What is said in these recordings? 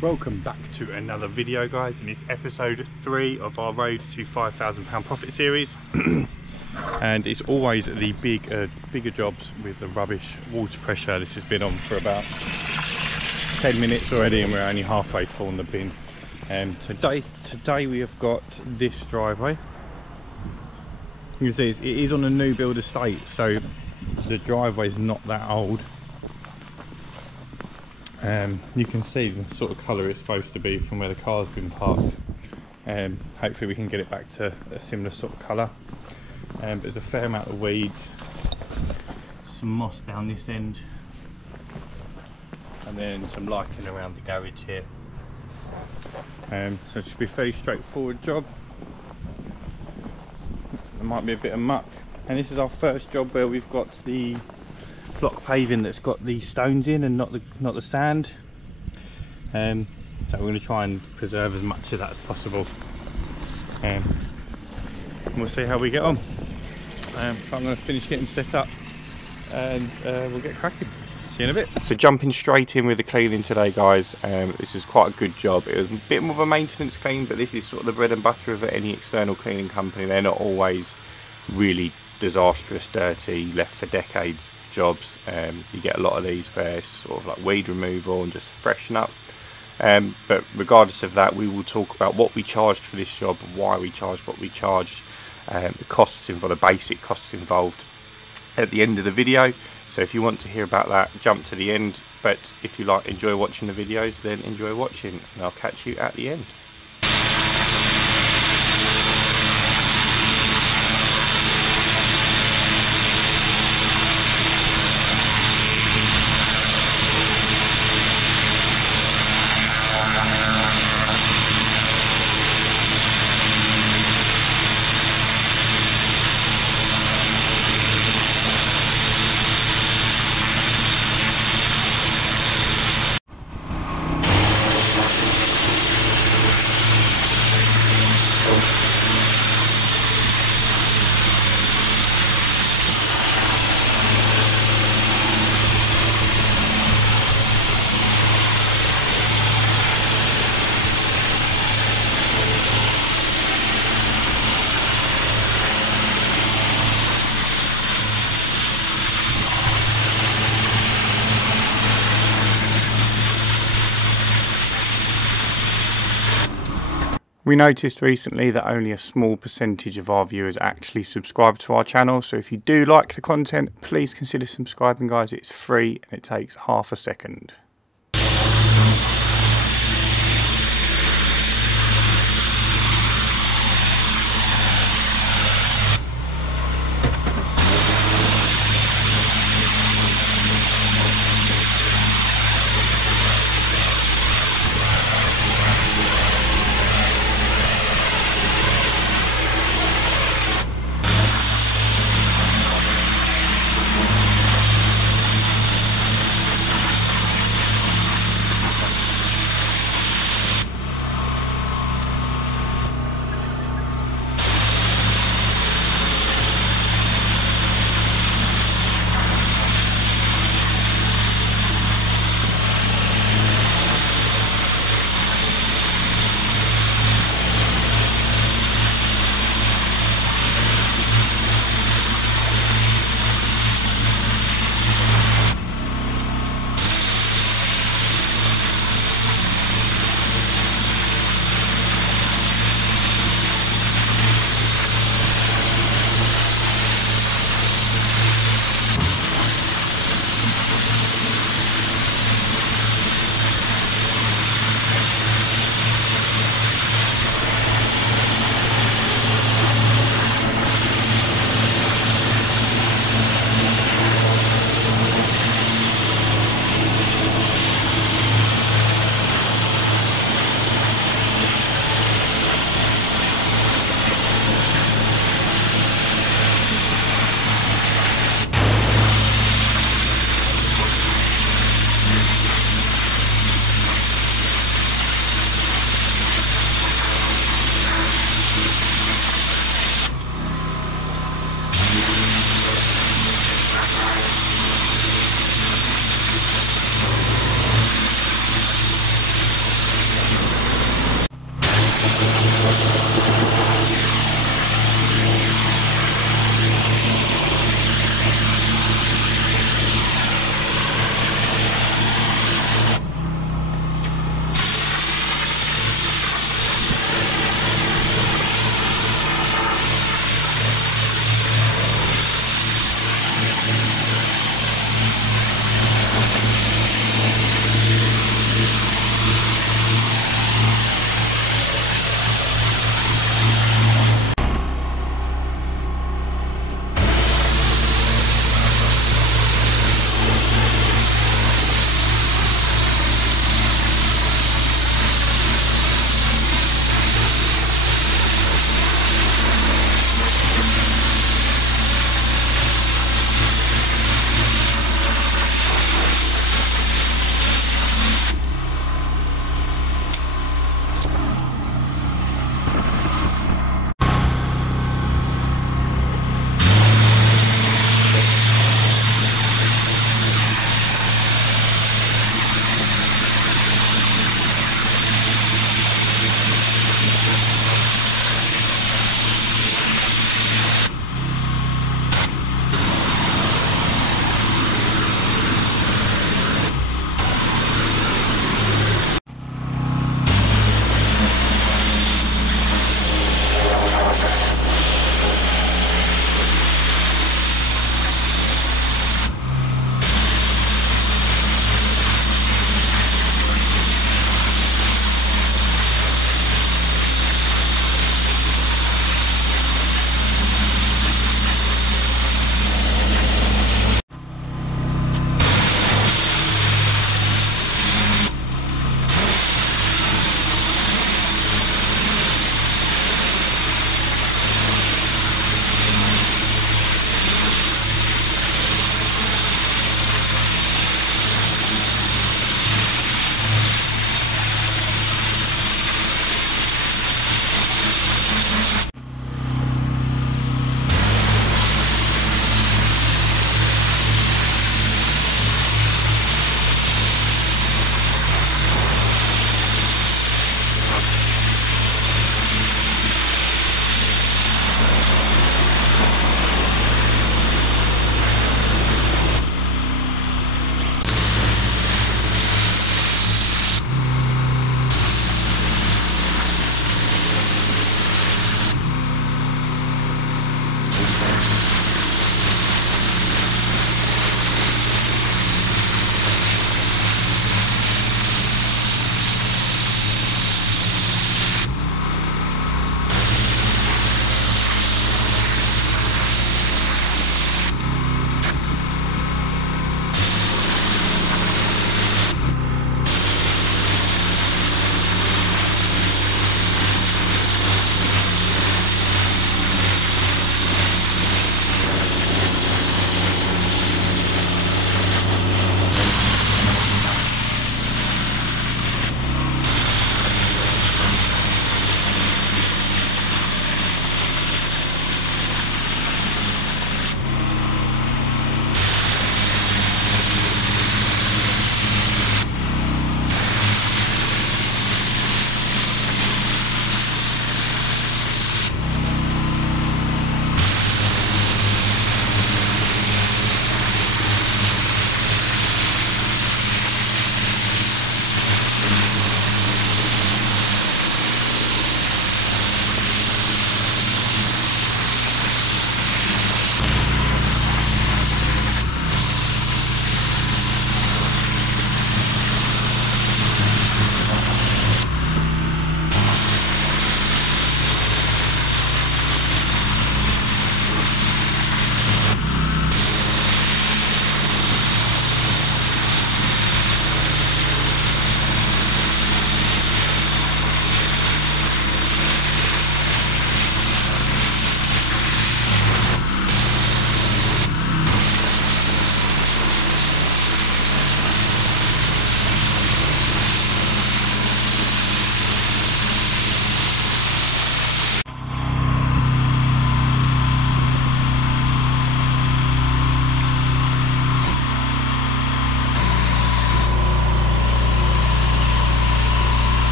Welcome back to another video, guys, and it's episode 3 of our Road to £5,000 Profit series. And it's always the bigger jobs with the rubbish water pressure. This has been on for about 10 minutes already and we're only halfway full in the bin. Today we have got this driveway. You can see it is on a new build estate, so the driveway is not that old. You can see the sort of colour it's supposed to be from where the car's been parked. Hopefully we can get it back to a similar sort of colour. But there's a fair amount of weeds, some moss down this end, and then some lichen around the garage here. So it should be a fairly straightforward job. There might be a bit of muck, and this is our first job where we've got the block paving that's got the stones in and not the sand. So we're going to try and preserve as much of that as possible. We'll see how we get on. I'm going to finish getting set up and we'll get cracking. See you in a bit. So jumping straight in with the cleaning today, guys. This is quite a good job. It was a bit more of a maintenance clean, but this is sort of the bread and butter of any external cleaning company. They're not always really disastrous, dirty, left for decades jobs. You get a lot of these where it's sort of like weed removal and just freshen up. But regardless of that, we will talk about what we charged for this job, why we charged what we charged, the costs involved, the basic costs involved at the end of the video. So if you want to hear about that, jump to the end. But if you enjoy watching the videos, then enjoy watching, and I'll catch you at the end. We noticed recently that only a small percentage of our viewers actually subscribe to our channel, so if you do like the content, please consider subscribing, guys. It's free and it takes half a second.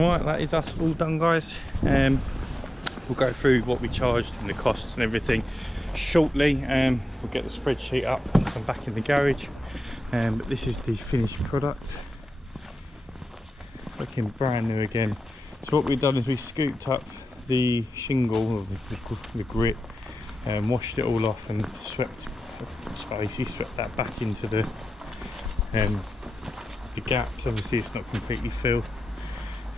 Right, that is us all done, guys. We'll go through what we charged and the costs and everything shortly. We'll get the spreadsheet up and come back in the garage. But this is the finished product, looking brand new again. So what we've done is we scooped up the shingle, or the grit, and washed it all off and swept that back into the gaps. Obviously it's not completely filled,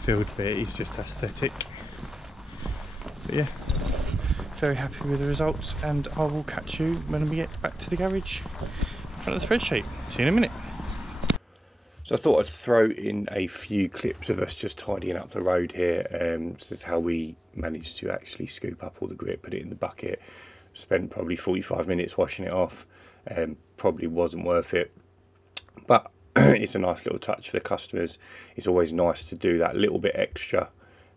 but it is just aesthetic. But yeah, very happy with the results, and I will catch you when we get back to the garage in front of the spreadsheet. See you in a minute. So I thought I'd throw in a few clips of us just tidying up the road here. This is how we managed to actually scoop up all the grit, put it in the bucket. Spent probably 45 minutes washing it off. Probably wasn't worth it, but it's a nice little touch for the customers. It's always nice to do that little bit extra,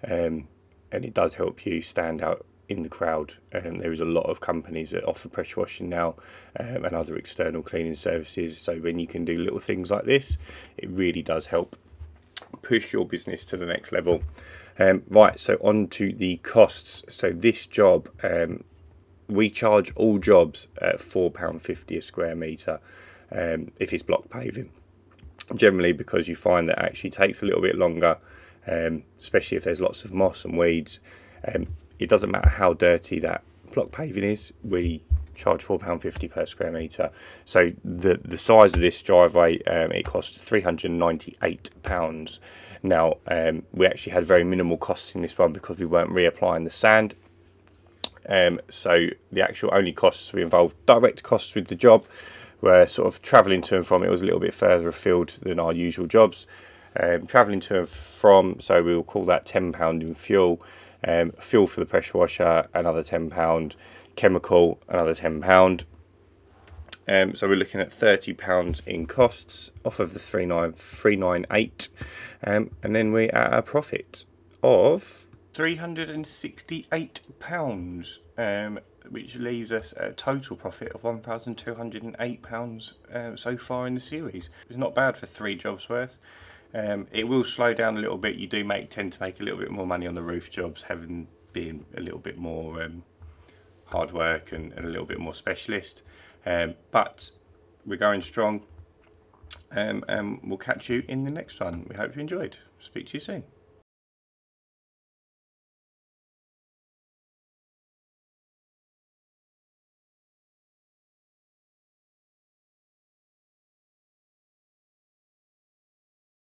and it does help you stand out in the crowd. There is a lot of companies that offer pressure washing now, and other external cleaning services. So when you can do little things like this, it really does help push your business to the next level. Right, so on to the costs. So this job, we charge all jobs at £4.50 a square metre if it's block paving. Generally, because you find that it actually takes a little bit longer, especially if there's lots of moss and weeds. It doesn't matter how dirty that block paving is, we charge £4.50 per square metre. So the size of this driveway, it costs £398. Now, we actually had very minimal costs in this one because we weren't reapplying the sand. So the actual only costs we involved, direct costs with the job, were sort of travelling to and from. It was a little bit further afield than our usual jobs. Travelling to and from, so we will call that £10 in fuel. Fuel for the pressure washer, another £10. Chemical, another £10. So we're looking at £30 in costs off of the 398, and then we're at a profit of £368, which leaves us a total profit of £1,208 so far in the series. It's not bad for 3 jobs worth. It will slow down a little bit. You do tend to make a little bit more money on the roof jobs, having been a little bit more hard work and a little bit more specialist. But we're going strong, and we'll catch you in the next one. We hope you enjoyed. Speak to you soon.